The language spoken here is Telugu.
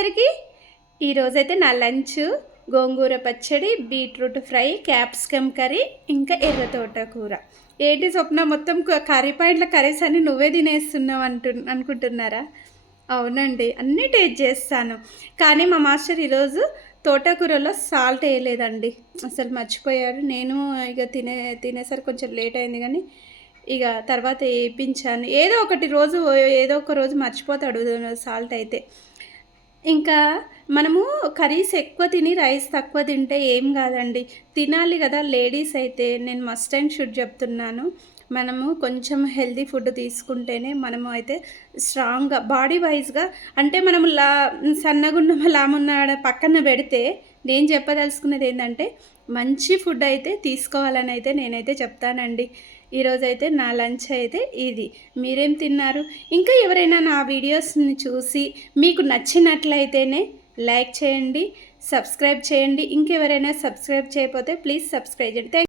అందరికీ. ఈరోజైతే నా లంచ్ గోంగూర పచ్చడి, బీట్రూట్ ఫ్రై, క్యాప్సికమ్ కర్రీ, ఇంకా ఎర్ర తోటకూర. ఏంటి స్వప్న, మొత్తం కర్రీ పాయింట్ల కర్రీస్ అన్నీ నువ్వే తినేస్తున్నావు అనుకుంటున్నారా? అవునండి, అన్నీ టేస్ట్ చేస్తాను. కానీ మా మాస్టర్ ఈరోజు తోటకూరలో సాల్ట్ వేయలేదండి, అసలు మర్చిపోయారు. నేను ఇక తినేసరికి కొంచెం లేట్ అయింది, కానీ ఇక తర్వాత వేయించాను. ఏదో ఒక రోజు మర్చిపోతాడు సాల్ట్ అయితే. ఇంకా మనము కర్రీస్ ఎక్కువ తిని రైస్ తక్కువ తింటే ఏం కాదండి, తినాలి కదా. లేడీస్ అయితే నేను మస్ట్ అండ్ షుడ్ చెప్తున్నాను, మనము కొంచెం హెల్తీ ఫుడ్ తీసుకుంటేనే మనము అయితే స్ట్రాంగ్గా బాడీ వైజ్గా, అంటే మనము సన్నగున్న లామున్న పక్కన పెడితే, నేను చెప్పదలుచుకున్నది ఏంటంటే మంచి ఫుడ్ అయితే తీసుకోవాలని అయితే నేనైతే చెప్తానండి. ఈరోజైతే నా లంచ్ అయితే ఇది. మీరేం తిన్నారు? ఇంకా ఎవరైనా నా వీడియోస్ని చూసి మీకు నచ్చినట్లయితేనే లైక్ చేయండి, సబ్స్క్రైబ్ చేయండి. ఇంకెవరైనా సబ్స్క్రైబ్ చేయకపోతే ప్లీజ్ సబ్స్క్రైబ్ చేయండి.